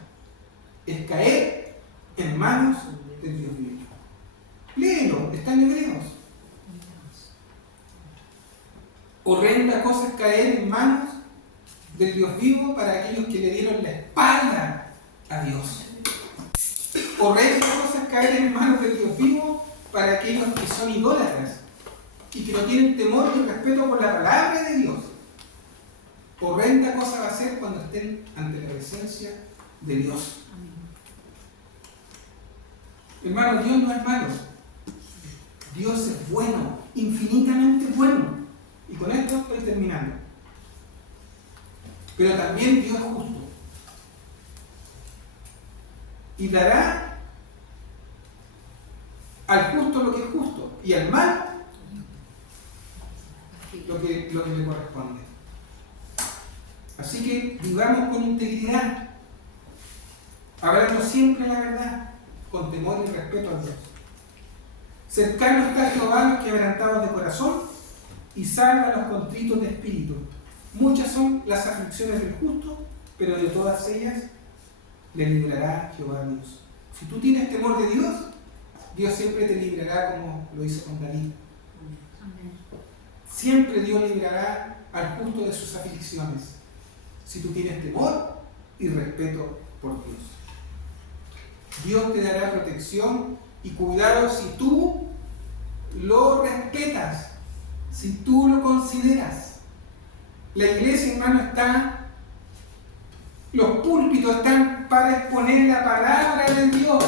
es caer en manos del Dios vivo. Léelo, está en Hebreos. Horrenda cosa es caer en manos del Dios vivo para aquellos que le dieron la espalda a Dios. Horrenda cosa es caer en manos del Dios vivo para aquellos que son idólatras y que no tienen temor y respeto por la palabra de Dios. Horrenda cosa va a ser cuando estén ante la presencia de Dios. Hermano, Dios no es malo. Dios es bueno, infinitamente bueno. Y con esto estoy terminando. Pero también Dios es justo. Y dará al justo lo que es justo y al mal lo que le corresponde. Así que vivamos con integridad, hablando siempre la verdad, con temor y respeto a Dios. Cercano está Jehová a los quebrantados de corazón y salva a los contritos de espíritu. Muchas son las aflicciones del justo, pero de todas ellas le librará Jehová Dios. Si tú tienes temor de Dios, Dios siempre te librará, como lo hizo con David. Siempre Dios librará al justo de sus aflicciones, si tú tienes temor y respeto por Dios. Dios te dará protección y cuidado si tú lo respetas, si tú lo consideras. La iglesia, hermano, los púlpitos están para exponer la palabra de Dios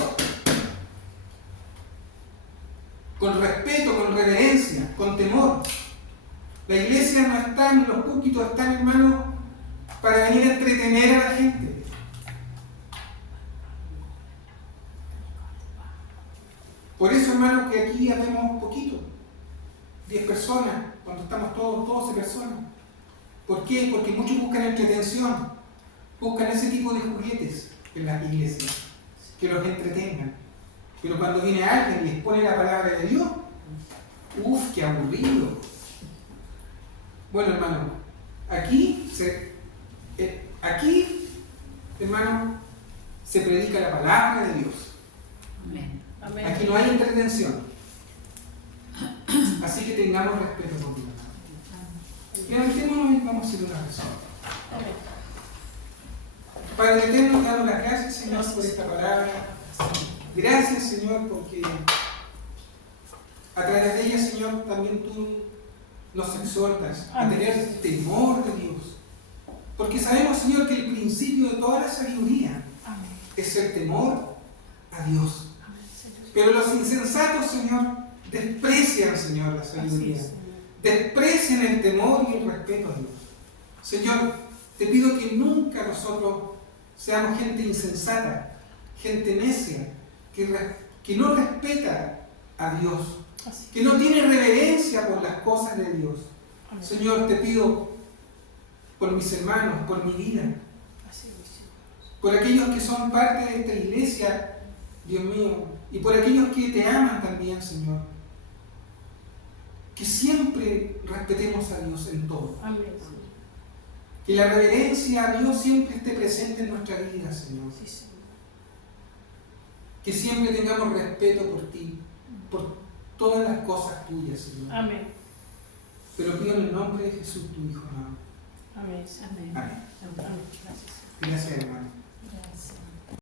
con respeto, con reverencia, con temor. La iglesia no está, ni los púlpitos están, hermano, para venir a entretener a la gente. Por eso, hermano, que aquí habemos poquito, 10 personas, cuando estamos todos 12 personas. ¿Por qué? Porque muchos buscan entretención, buscan ese tipo de juguetes en las iglesias, que los entretengan. Pero cuando viene alguien y les pone la palabra de Dios, ¡uf, qué aburrido! Bueno, hermano, aquí, hermano, se predica la palabra de Dios. Amén. Aquí no hay entretención. Así que tengamos respeto por Dios. Levantémonos y vamos a hacer una oración. Padre eterno, te damos las gracias, Señor, por esta palabra. Gracias, Señor, porque a través de ella, Señor, también tú nos exhortas a tener temor de Dios. Porque sabemos, Señor, que el principio de toda la sabiduría es el temor a Dios. Pero los insensatos, Señor, desprecian, Señor, la sabiduría. Desprecian el temor y el respeto a Dios. Señor, te pido que nunca nosotros seamos gente insensata, gente necia, que no respeta a Dios, Así. que no tiene reverencia por las cosas de Dios. Amén. Señor, te pido por mis hermanos, por mi vida, Así es, Señor. por aquellos que son parte de esta iglesia, Dios mío, y por aquellos que te aman también, Señor. Que siempre respetemos a Dios en todo. Amén, Señor. Que la reverencia a Dios siempre esté presente en nuestra vida, Señor. Sí, Señor. Que siempre tengamos respeto por ti, por todas las cosas tuyas, Señor. Amén. Pero pido en el nombre de Jesús, tu Hijo amado. Amén, Señor. Amén. Amén. Amén. Gracias. Gracias, hermano. Gracias.